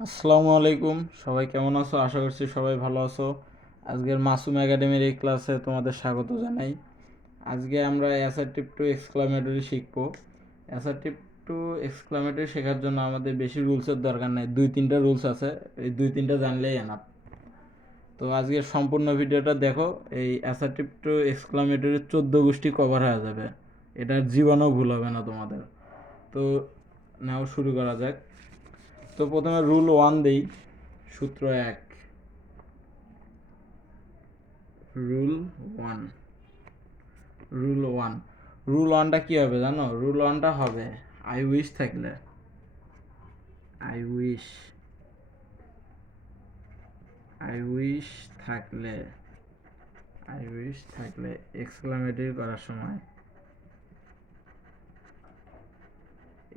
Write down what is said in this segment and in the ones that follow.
আসসালামু আলাইকুম, সবাই কেমন আছো? আশা করছি সবাই ভালো আছো। আজকের মাসুম একাডেমির এই ক্লাসে তোমাদের স্বাগত জানাই। আজকে আমরা অ্যাসার্টিভ টু এক্সক্লামেটরি শিখবো। অ্যাসার্টিভ টু এক্সক্লামেটরি শেখার জন্য আমাদের বেশি রুলসের দরকার নেই, 2-3টা রুলস আছে, এই 2-3টা জানলেই এনাফ। তো আজকের সম্পূর্ণ ভিডিওটা দেখো, এই অ্যাসার্টিভ টু এক্সক্লামেটরির 14 গোষ্ঠী কভার হয়ে যাবে, এটার জীবনও ভুল হবে না তোমাদের। তো নাও শুরু করা যাক। তো প্রথমে রুল 1 দেই, সূত্র 1। রুল 1, রুল ওয়ানটা কী হবে জানো? রুল ওয়ানটা হবে আই উইশ থাকলে, আই উইশ আই উইশ থাকলে আই উইশ থাকলে এক্সক্লামেটরি করার সময়,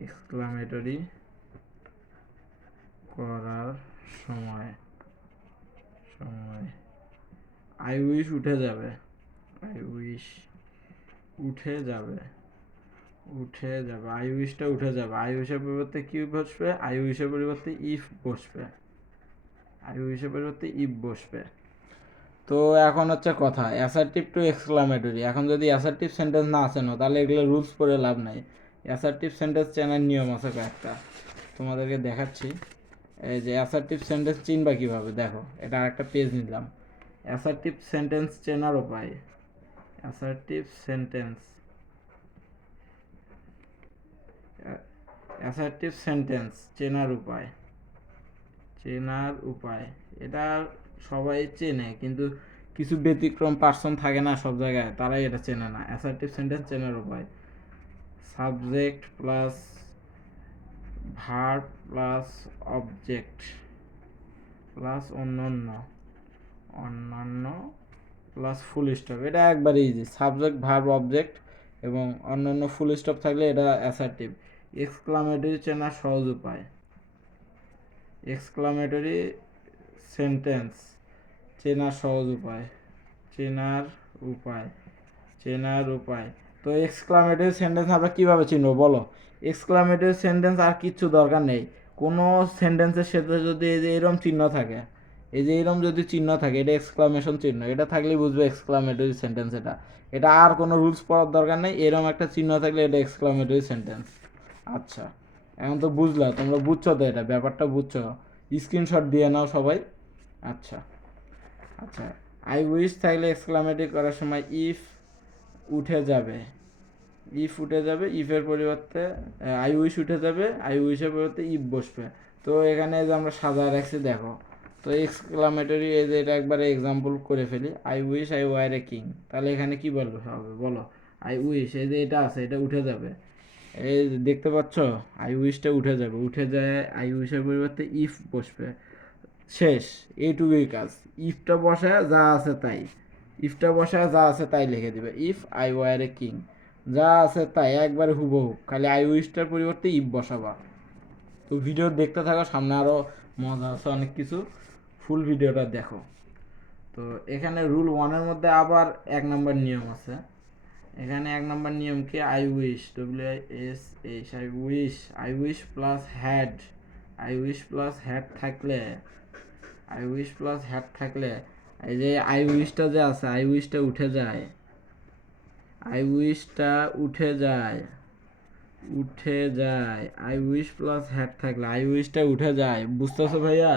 এক্সক্লামেটরি করার সময় সময় আই উইশ উঠে যাবে, আই উইশ উঠে যাবে আই উইশটা উঠে যাবে। আই উইশের পরিবর্তে কি বসবে? আই উইশের পরিবর্তে ইফ বসবে, তো এখন হচ্ছে কথা, অ্যাসার্টিভ টু এক্সক্লামেটরি। এখন যদি অ্যাসার্টিভ সেন্টেন্স না আসে না, তাহলে এগুলো রুলস পড়ে লাভ নাই। অ্যাসার্টিভ সেন্টেন্স চেনার নিয়ম আছে কয়েকটা, তোমাদেরকে দেখাচ্ছি। এই যে অ্যাসার্টিভ সেন্টেন্স চিনবা কীভাবে, দেখো, এটা আরেকটা পেজ নিলাম। অ্যাসার্টিভ সেন্টেন্স চেনার উপায়, অ্যাসার্টিভ সেন্টেন্স অ্যাসার্টিভ সেন্টেন্স চেনার উপায় এটা সবাই চেনে, কিন্তু কিছু ব্যতিক্রম পার্সন থাকে না সব জায়গায়, তারাই এটা চেনে না। অ্যাসার্টিভ সেন্টেন্স চেনার উপায়: subject plus verb plus object plus অন্যান্য প্লাস ফুল স্টপ। এটা একবারে ইজি, সাবজেক্ট ভার্ব অবজেক্ট এবং অন্যান্য ফুল স্টপ থাকলে এটা অ্যাসার্টিভ। এক্সক্লামেটরি চেনার সহজ উপায়, এক্সক্লামেটরি সেন্টেন্স চেনার সহজ উপায় চেনার উপায় তো এক্সক্লামেটরি সেন্টেন্স আমরা কীভাবে চিনবো বলো? এক্সক্লামেটরি সেন্টেন্স আর কিচ্ছু দরকার নেই। কোনো সেন্টেন্সের সাথে যদি এই যে এরম চিহ্ন থাকে, এই যে এরম যদি চিহ্ন থাকে, এটা এক্সক্লামেশন চিহ্ন, এটা থাকলেই বুঝবে এক্সক্লামেটরি সেন্টেন্স। এটা আর কোনো রুলস পড়ার দরকার নেই, এরম একটা চিহ্ন থাকলে এটা এক্সক্লামেটরি সেন্টেন্স। আচ্ছা, এখন তো বুঝলা, তোমরা বুঝছো তো, এটা ব্যাপারটা বুঝছো। স্ক্রিনশট দিয়ে নাও সবাই। আচ্ছা আচ্ছা আই উইশ থাকলে এক্সক্লামেটরি করার সময় ইফ উঠে যাবে, ইফের পরিবর্তে আই উইশ উঠে যাবে, আই উইশের পরিবর্তে ইফ বসবে। তো এখানে যে আমরা সাজা রাখছি দেখো, তো এক্সক্লামেটরি এই যে এটা একবারে এক্সাম্পল করে ফেলি, I wish I were a king. তাহলে এখানে কি বলবে হবে বলো? আই উইশ, এই যে এটা আছে, এটা উঠে যাবে, এই দেখতে পাচ্ছ, আই উইশটা উঠে যায়, আই উইশের পরিবর্তে ইফ বসবে। শেষ, এইটুকুই কাজ। ইফটা বসায় যা আছে তাই লিখে দিবে, if I were a king, যা আছে তাই একবারে হুবহু, খালি আই উইশটার পরিবর্তে ইফ বসাবা। তো ভিডিও দেখতে থাকো, সামনে আরও মজা আছে অনেক কিছু, ফুল ভিডিওটা দেখো। তো এখানে রুল 1-এর মধ্যে আবার 1 নম্বর নিয়ম আছে। এখানে 1 নম্বর নিয়ম কি? I wish, WISH, I wish plus had থাকলে, এই যে আই উইশটা যে আছে, আই উইশটা উঠে যায়, আই উইশ প্লাস হ্যাড থাকলে আই উইশটা উঠে যায়, বুঝতেছো ভাইয়া?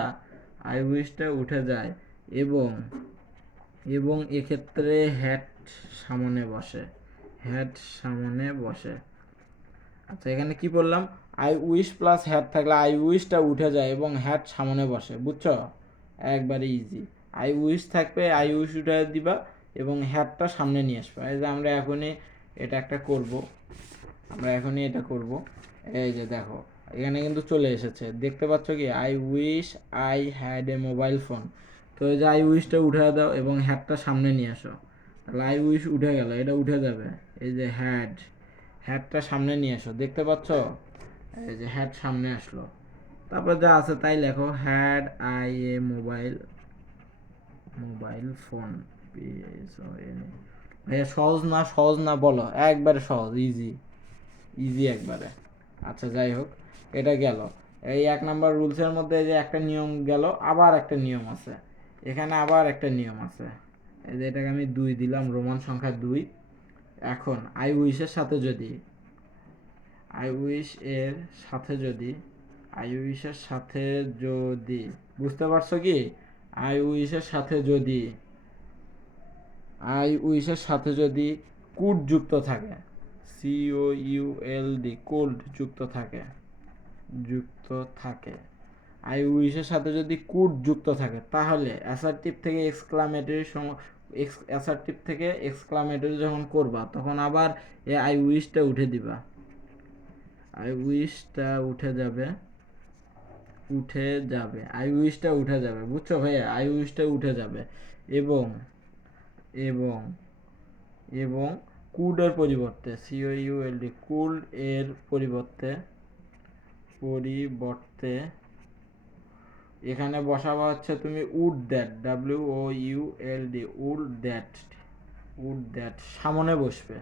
আই উইশটা উঠে যায় এবং এক্ষেত্রে সামনে বসে। আচ্ছা, এখানে কি বললাম? আই উইশ প্লাস হ্যাড থাকলে আই উইশটা উঠে যায় এবং হ্যাড সামনে বসে, বুঝছো? একবারে ইজি। আই উইশ থাকবে, আই উইশ উঠে দিবা এবং হ্যাডটা সামনে নিয়ে আসবে। এই যে আমরা এখনই এটা করব। এই যে দেখো, এখানে কিন্তু চলে এসেছে, দেখতে পাচ্ছ কি? I wish I had a mobile phone. তো এই যে আই উইশটা উঠে দাও এবং হ্যাডটা সামনে নিয়ে আসো, তাহলে আই উইশ উঠে গেল, এটা উঠে যাবে। এই যে হ্যাডটা সামনে নিয়ে আসো, দেখতে পাচ্ছ? এই যে হ্যাড সামনে আসলো, তারপর যা আছে তাই লেখো, had I A mobile phone. ভাইয়া সহজ না বলো? একবারে সহজ, ইজি একবারে। আচ্ছা, যাই হোক, এটা গেল। এই 1 নাম্বার রুলসের মধ্যে এই যে একটা নিয়ম গেল, আবার একটা নিয়ম আছে, এখানে আবার একটা নিয়ম আছে। এই যে এটাকে আমি 2 দিলাম, রোমান সংখ্যা 2। এখন আই উইশের সাথে যদি আই উইশ এর সাথে যদি আই উইশের সাথে যদি বুঝতে পারছো কি? আই উইশের সাথে যদি আই উইশের সাথে যদি কুড যুক্ত থাকে, COULD, কোল্ড যুক্ত থাকে আই উইশের সাথে যদি কুড যুক্ত থাকে, তাহলে অ্যাসার্টিভ থেকে এক্সক্লামেটরি যখন করবা তখন আবার এ আই উইশটা উঠে দিবা। আই উইশটা উঠে যাবে, আই উইশটা উঠে যাবে, বুঝছো ভাইয়া? আই উইশটা উঠে যাবে এবং এবং এবং কুডের পরিবর্তে COULD, কুল্ড এর পরিবর্তে এখানে বসাবা হচ্ছে তুমি would that, WOULD, would that সামনে বসবে।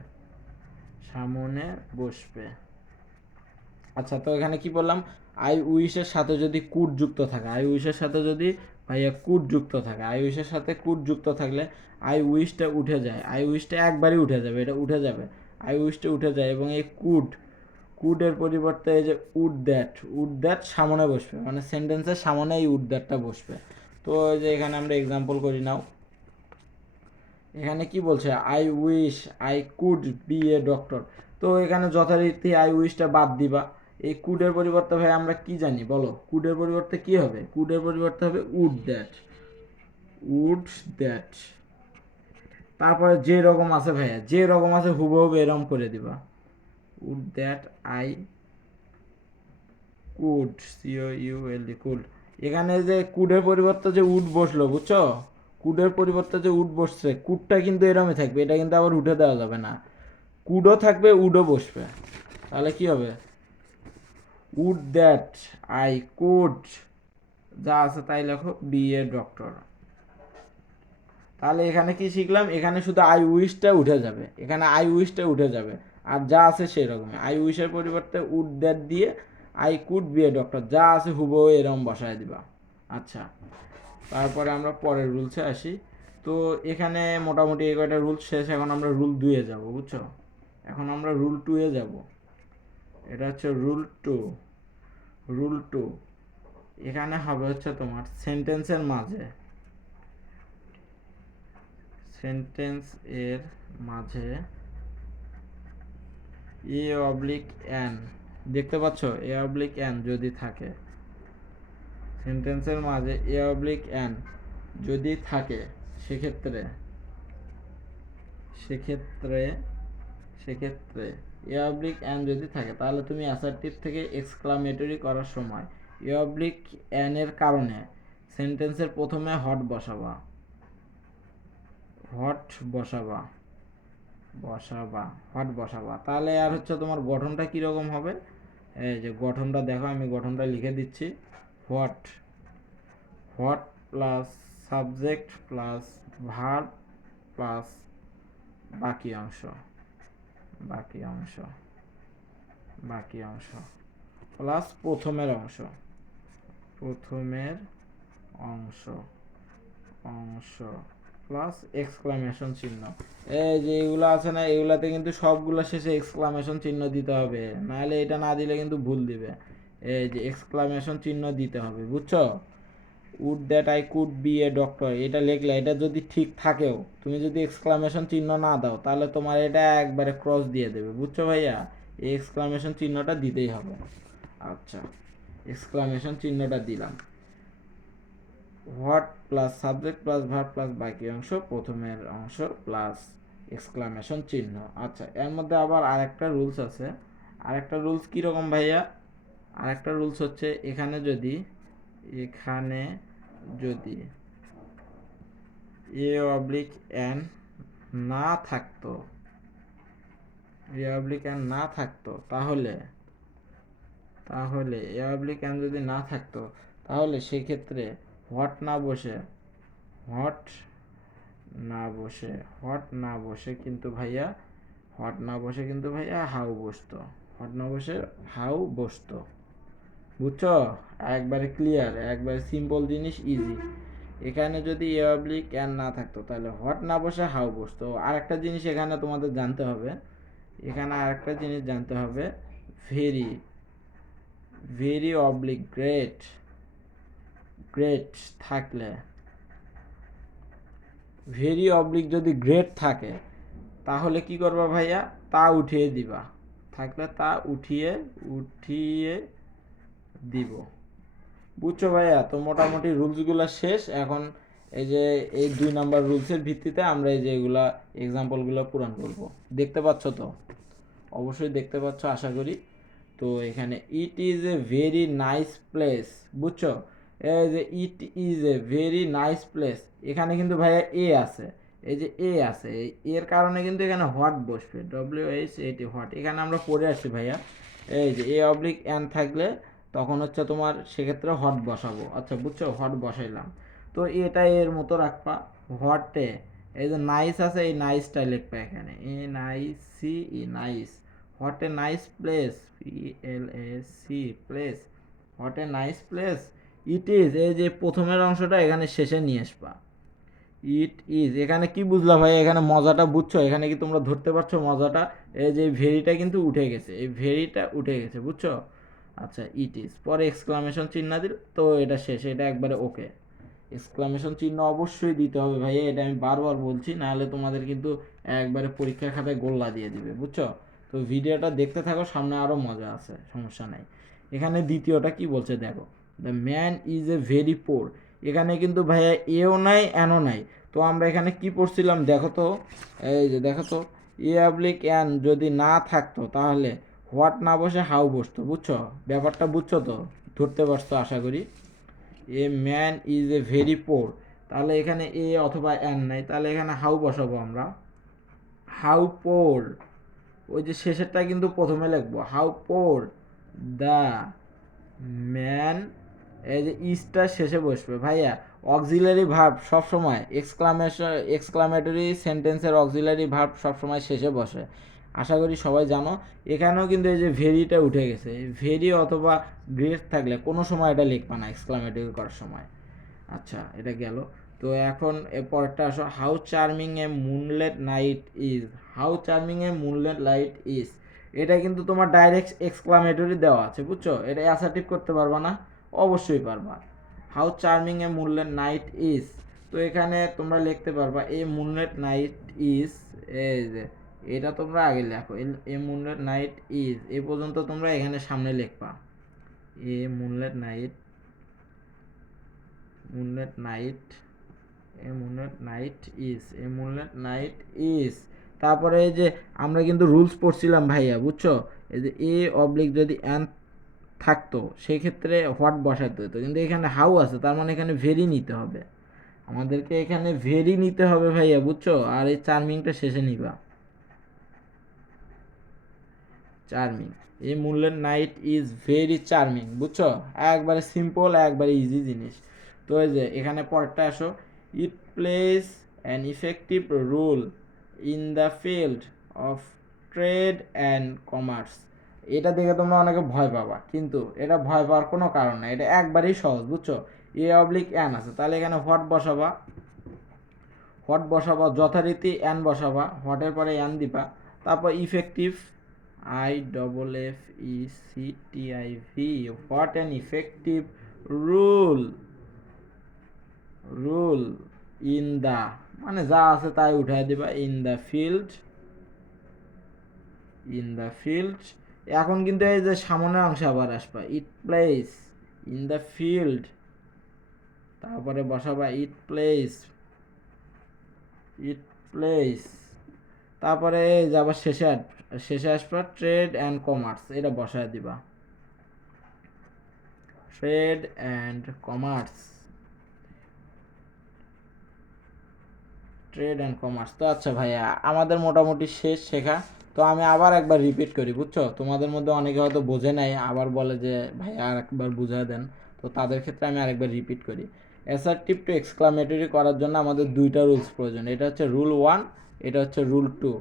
আচ্ছা, তো এখানে কি বললাম? আই উইশের সাথে যদি কুড যুক্ত থাকে, আই উইশের সাথে যদি ভাইয়া কুড যুক্ত থাকে, আই উইশের সাথে কুড যুক্ত থাকলে আই উইশটা উঠে যায়, আই উইশটা একবারই উঠে যাবে, এটা উঠে যাবে, আই উইশটা উঠে যায় এবং এই কুডের পরিবর্তে এই যে উড দ্যাট সামনে বসবে, মানে সেন্টেন্সের সামনে এই উড দ্যাটটা বসবে। তো এই যে এখানে আমরা এক্সাম্পল করি নাও। এখানে কি বলছে? I wish I could be a doctor. তো এখানে যথারীতি আই উইশটা বাদ দিবা। এই কুডের পরিবর্তে ভাই আমরা কি জানি বলো? কুডের পরিবর্তে কি হবে? কুডের পরিবর্তে হবে উড দ্যাট। তারপরে যে রকম আছে ভাইয়া, যে রকম আছে হুবহু এরকম করে দিবা। Would that I could, COULD, could. এখানে যে কুডের পরিবর্তে যে উড বসলো, বুঝছো? কুডের পরিবর্তে যে উড বসছে, কুডটা কিন্তু এরমই থাকবে, এটা কিন্তু আবার উঠে দেওয়া যাবে না। কুডও থাকবে, উডও বসবে। তাহলে কি হবে? উড দ্যাট আই কুড, যা আছে তাই লেখো, বি এ ডক্টর। তাহলে এখানে কি শিখলাম? এখানে শুধু আই উইশটা উঠে যাবে, এখানে আই উইশটা উঠে যাবে, আর যা আছে সেই রকমই। আই উইশের পরিবর্তে উড দ্যাট দিয়ে I could be a doctor, যা আছে হুবহু এরকম বসায় দিবা। আচ্ছা, তারপরে আমরা পরের রুলসে আসি। তো এখানে মোটামুটি এই কয়টা রুলস শেষ, এখন আমরা রুল 2-এ যাব, বুঝছো? এখন আমরা রুল 2-এ যাব। এটা হচ্ছে রুল 2। এখানে হবে হচ্ছে তোমার সেন্টেন্সের মাঝে A/N, দেখতে পাচ্ছ? A/N যদি থাকে, সেন্টেন্সের মাঝে A/N যদি থাকে, সেক্ষেত্রে A/N যদি থাকে, তাহলে তুমি অ্যাসার্টিভ থেকে এক্সক্লামেটরি করার সময় A/N এর কারণে সেন্টেন্সের প্রথমে হট বসাবা, তাহলে আর হচ্ছে তোমার গঠনটা কিরকম হবে? এই যে গঠনটা দেখো, আমি গঠনটা লিখে দিচ্ছি। What plus subject plus verb plus বাকি অংশ প্লাস প্রথমের অংশ প্লাস এক্সক্লামেশন চিহ্ন। এই যে এগুলো আছে না, এগুলাতে কিন্তু সবগুলো শেষে এক্সক্লামেশন চিহ্ন দিতে হবে, নাহলে এটা না দিলে কিন্তু ভুল দিবে। এই যে এক্সক্লামেশন চিহ্ন দিতে হবে, বুঝছো? Would that I could be a doctor, এটা লিখলে, এটা যদি ঠিক থাকেও, তুমি যদি এক্সক্লামেশন চিহ্ন না দাও, তাহলে তোমার এটা একবারে ক্রস দিয়ে দেবে, বুঝছো ভাইয়া? এই এক্সক্লামেশন চিহ্নটা দিতেই হবে। আচ্ছা, এক্সক্লামেশন চিহ্নটা দিলাম। What plus subject plus verb plus বাকি অংশ, প্রথমের অংশ প্লাস এক্সক্লামেশন চিহ্ন। আচ্ছা, এর মধ্যে আবার আরেকটা রুলস আছে। আরেকটা রুলস কীরকম ভাইয়া? আরেকটা রুলস হচ্ছে, এখানে যদি A/N না থাকতো, তাহলে A/N যদি না থাকতো, তাহলে সেক্ষেত্রে হোয়াট না বসে কিন্তু ভাইয়া হাউ বসতো। বুঝছো? একবারে ক্লিয়ার, একবারে সিম্পল জিনিস, ইজি। এখানে যদি এ অবলিক অ্যান না থাকতো তাহলে হোয়াট না বসে হাউ বসতো। আরেকটা জিনিস এখানে তোমাদের জানতে হবে, এখানে আরেকটা জিনিস জানতে হবে, very, very oblique great, great থাকলে, ভেরি অবলিক যদি গ্রেট থাকে তাহলে কি করবা ভাইয়া, তা উঠিয়ে দিবা, থাকলে তা উঠিয়ে উঠিয়ে দিব। বুঝছো ভাইয়া? তো মোটামুটি রুলসগুলো শেষ এখন। এই যে এই 2 নাম্বার রুলসের ভিত্তিতে আমরা এই যে এগুলা এক্সাম্পলগুলো পূরণ করব। দেখতে পাচ্ছ তো? অবশ্যই দেখতে পাচ্ছ আশা করি। তো এখানে it is a very nice place, বুঝছো? এই যে it is a very nice place, এখানে কিন্তু ভাইয়া এ আছে, এই যে এ আছে, এর কারণে কিন্তু এখানে হোয়াট বসবে, WH80 হোয়াট। এখানে আমরা পড়ে আসছি ভাইয়া, এই যে এ অবলিক অ্যান থাকলে তখন হচ্ছে তোমার সেক্ষেত্রে হট বসাবো। আচ্ছা বুঝছো, হট বসাইলাম। তো এটা এর মতো রাখবা, হটে এই যে নাইস আছে, এই নাইসটা লিখবা এখানে, NICE nice. What a nice place, PLAC place, what a nice place it is, এই যে প্রথমের অংশটা এখানে শেষে নিয়ে আসবা, ইট ইজ। এখানে কি বুঝলা ভাই? এখানে মজাটা বুঝছো? এখানে কি তোমরা ধরতে পারছো মজাটা? এই যে ভেরিটা কিন্তু উঠে গেছে, এই ভেরিটা উঠে গেছে, বুঝছো? আচ্ছা, ইট ইজ, পরে এক্সক্লামেশন চিহ্ন দিল, তো এটা শেষ, এটা একবারে ওকে। এক্সক্লামেশন চিহ্ন অবশ্যই দিতে হবে ভাইয়া, এটা আমি বারবার বলছি, নাহলে তোমাদের কিন্তু একবারে পরীক্ষার খাতায় গোল্লা দিয়ে দিবে, বুঝছো? তো ভিডিওটা দেখতে থাকো, সামনে আরও মজা আছে, সমস্যা নাই। এখানে দ্বিতীয়টা কি বলছে দেখো, the man is a very poor. এখানে কিন্তু ভাইয়া এও নাই অ্যানও নাই, তো আমরা এখানে কি পড়ছিলাম দেখো তো, এই যে দেখো তো, এ অবলিক অ্যান যদি না থাকতো তাহলে হোয়াট না বসে হাউ বসতো, বুঝছো? ব্যাপারটা বুঝছো তো? ধরতে পারছো আশা করি। A man is a very poor, তাহলে এখানে এ অথবা অ্যান নাই, তাহলে এখানে হাউ বসাবো আমরা, হাউ পোর। ওই যে শেষেরটা কিন্তু প্রথমে লিখবো, হাউ পোর দ্য ম্যান, এই যে ইজটা শেষে বসবে ভাইয়া। অক্সিলারি ভার্ব সবসময় এক্সক্লামেটরি সেন্টেন্সের অক্সিলারি ভার্ব সবসময় শেষে বসে, আশা করি সবাই জানো। এখানেও কিন্তু এই যে ভেরিটা উঠে গেছে, ভেরি অথবা গ্রেট থাকলে কোনো সময় এটা লিখবা না এক্সক্লামেটরি করার সময়। আচ্ছা, এটা গেল। তো এখন এর পরেরটা আসো, how charming a moonlit night is, how charming a moonlit light is. এটা কিন্তু তোমার ডাইরেক্ট এক্সক্লামেটরি দেওয়া আছে, বুঝছো? এটা অ্যাসার্টিভ করতে পারবা না? অবশ্যই পারবা। How charming a moonlit night is, তো এখানে তোমরা লিখতে পারবা এ মুনলেট নাইট ইজ, এই যে এটা তোমরা আগে লেখো, এ মুনলেট নাইট ইজ, এ পর্যন্ত তোমরা এখানে সামনে লিখবা, a moonlit night, moonlit night, a moonlit night is, a moonlit night is. তারপরে এই যে আমরা কিন্তু রুলস পড়ছিলাম ভাইয়া, বুঝছো? এই যে এ অবলিক যদি অ্যান থাকতো সেই ক্ষেত্রে হোয়াট বসাতে হতো, কিন্তু এখানে হাউ আছে, তার মানে এখানে ভেরি নিতে হবে আমাদেরকে, এখানে ভেরি নিতে হবে ভাইয়া, বুঝছো? আর এই চার্মিংটা শেষে নিবা, চার্মিং, এই moonlight night is very charming, বুঝছো? একবারে সিম্পল, একবারে ইজি জিনিস। তো এই যে এখানে পরেরটা আসো, it plays an effective role in the field of trade and commerce. এটা দেখে তোমরা অনেকে ভয় পাবা, কিন্তু এটা ভয় পাওয়ার কোনো কারণ নাই, এটা একবারেই সহজ, বুঝছো? এ অবলিক অ্যান আছে, তাহলে এখানে হোয়াট বসাবা, হোয়াট বসাবা যথারীতি, অ্যান বসাবা, হোয়াটের পরে অ্যান দিবা, তারপর effective, IFFECTIV, what an effective rule, rule in the, মানে যা আছে তাই উঠাই দিবা, in the field, in the field. এখন কিন্তু এই যে সামনের অংশে আবার আসবা, ইট প্লেস ইন দ্য ফিল্ড, তারপরে বসাবা ইট প্লেস, ইট প্লেস, তারপরে যাবার শেষে আসবা ট্রেড অ্যান্ড কমার্স, এটা বসায় দিবা, trade and commerce, trade and commerce. তো আচ্ছা ভাইয়া, আমাদের মোটামুটি শেষ শেখা। তো আমি আবার একবার রিপিট করি, বুঝছো? তোমাদের মধ্যে অনেকে হয়তো বোঝে নাই, আবার বলে যে ভাই আর একবার বুঝায় দেন, তো তাদের ক্ষেত্রে আমি আরেকবার রিপিট করি। অ্যাসার্টিভ টু এক্সক্লামেটরি করার জন্য আমাদের 2টা রুলস প্রয়োজন, এটা হচ্ছে রুল 1, এটা হচ্ছে রুল 2,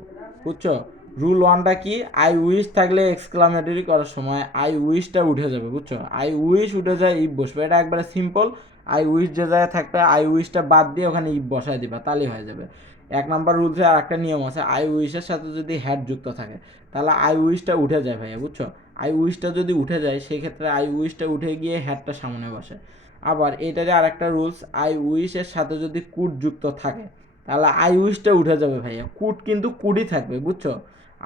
বুঝছো? রুল 1টা কি, আই উইশ থাকলে এক্সক্লামেটরি করার সময় আই উইশটা উঠে যাবে, বুঝছো? আই উইশ উঠে যায়, ইফ বসবে, এটা একবারে সিম্পল। আই উইশ যে জায়গায় থাকবে আই উইশটা বাদ দিয়ে ওখানে ইফ বসায় দিবা, তাহলেই হয়ে যাবে। 1 নাম্বার রুলসে আর একটা নিয়ম আছে, আই উইশের সাথে যদি হ্যাড যুক্ত থাকে তাহলে আই উইশটা উঠে যায় ভাইয়া, বুঝছো? আই উইশটা যদি উঠে যায় সেই ক্ষেত্রে আই উইশটা উঠে গিয়ে হ্যাডটা সামনে বসে। আবার এটারে আর একটা রুলস, আই উইশের সাথে যদি কুড যুক্ত থাকে তাহলে আই উইশটা উঠে যাবে ভাইয়া, কুড কিন্তু কুডই থাকবে, বুঝছো?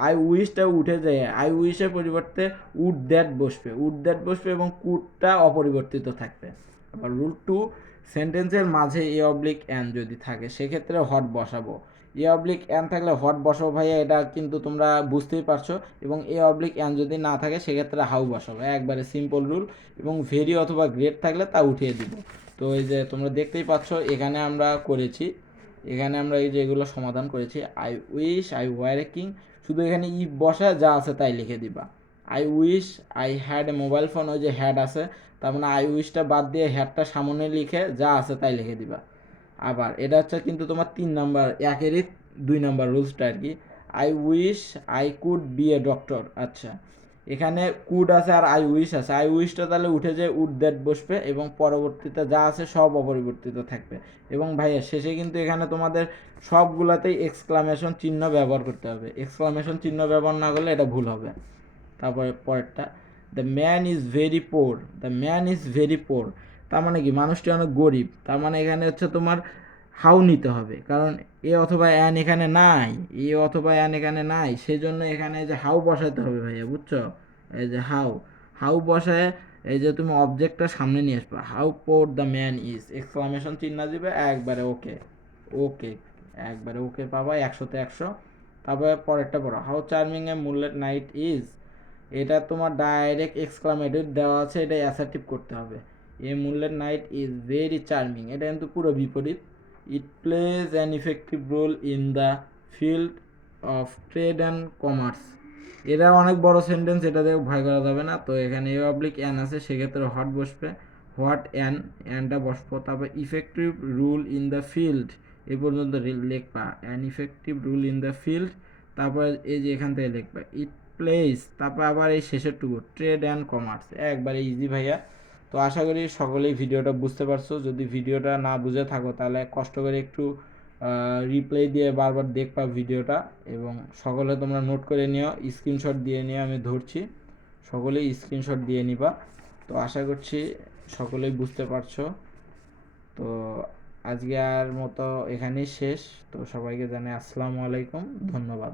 আই উইশটা উঠে যায়, আই উইশের পরিবর্তে উড দ্যাট বসবে, উড দ্যাট বসবে এবং কুডটা অপরিবর্তিত থাকবে। আবার রুল 2, সেন্টেন্সের মাঝে এ অবলিক অ্যান যদি থাকে সেক্ষেত্রে হট বসাবো। এ অবলিক অ্যান থাকলে হট বসাবো ভাইয়া, এটা কিন্তু তোমরা বুঝতেই পারছো। এবং এ অবলিক অ্যান যদি না থাকে সেক্ষেত্রে হাউ বসাবো, একবারে সিম্পল রুল। এবং ভেরি অথবা গ্রেট থাকলে তা উঠিয়ে দিব। তো এই যে তোমরা দেখতেই পাচ্ছ এখানে আমরা করেছি, এখানে আমরা এই যে এগুলো সমাধান করেছি। I wish, I were a king, শুধু এখানে ইফ বসা যা আছে তাই লিখে দিবা। I wish I had a mobile phone, ওই যে হ্যাড আছে, তার মানে আই উইশটা বাদ দিয়ে হ্যাডটা সামনে লিখে যা আছে তাই লিখে দিবা। আবার এটা হচ্ছে কিন্তু তোমার 3 নাম্বার, একেরই 2 নাম্বার রুলসটা আর কি। I wish I could be a doctor. আচ্ছা, এখানে কুড আছে আর আই উইশ আছে, আই উইশটা তাহলে উঠে যায়, উড দ্যাট বসবে এবং পরবর্তীতে যা আছে সব অপরিবর্তিত থাকবে। এবং ভাইয়া শেষে কিন্তু এখানে তোমাদের সবগুলাতেই এক্সক্লামেশন চিহ্ন ব্যবহার করতে হবে, এক্সক্লামেশন চিহ্ন ব্যবহার না করলে এটা ভুল হবে। তারপরে পরেরটা, the man is very poor, the man is very poor, তার মানে কি মানুষটি অনেক গরিব। তার মানে এখানে হচ্ছে তোমার হাউ নিতে হবে, কারণ এ অথবা অ্যান এখানে নাই, এ অথবা অ্যান এখানে নাই, সেই জন্য এখানে যে হাউ বসাতে হবে ভাইয়া, বুঝছো? এই যে হাউ, হাউ বসায় এই যে তুমি অবজেক্টটা সামনে নিয়ে আসবে, how poor the man is, exclamation চিহ্ন দিবে, একবারে ওকে, ওকে, একবারে ওকে পাবা 100-তে 100। তারপরে পরেরটা পড়ো, how charming A moonlight night is, এটা তোমার ডাইরেক্ট এক্সক্লামেটর দেওয়া আছে, এটা অ্যাসার্টিভ করতে হবে। A moonlight night is very charming, এটা কিন্তু পুরো বিপরীত। It plays an effective role in the field of trade and commerce, এটা অনেক বড় সেন্টেন্স, এটা দিয়ে ভয় করা যাবে না। তো এখানে এ অবলিক অ্যান আছে, সেক্ষেত্রে হট বসবে, হোয়াট অ্যান, অ্যানটা বসবো। তারপর effective rule in the field, এই পর্যন্ত লিখবা, an effective rule in the field. তারপর এই যে এখান থেকে লিখবা ইট প্লেস, তারপর আবার এই শেষেরটুকু ট্রেড অ্যান্ড কমার্স, একবারে ইজি ভাইয়া। তো আশা করি সকলেই ভিডিওটা বুঝতে পারছো। যদি ভিডিওটা না বুঝে থাকো তাহলে কষ্ট করে একটু রিপ্লে দিয়ে বারবার দেখবা ভিডিওটা, এবং সকলে তোমরা নোট করে নিও, স্ক্রিনশট দিয়ে নিও, আমি ধরছি, সকলেই স্ক্রিনশট দিয়ে নিবা। তো আশা করছি সকলেই বুঝতে পারছো। তো আজকে আর মতো এখানেই শেষ। তো সবাইকে জানাই আসসালামু আলাইকুম, ধন্যবাদ।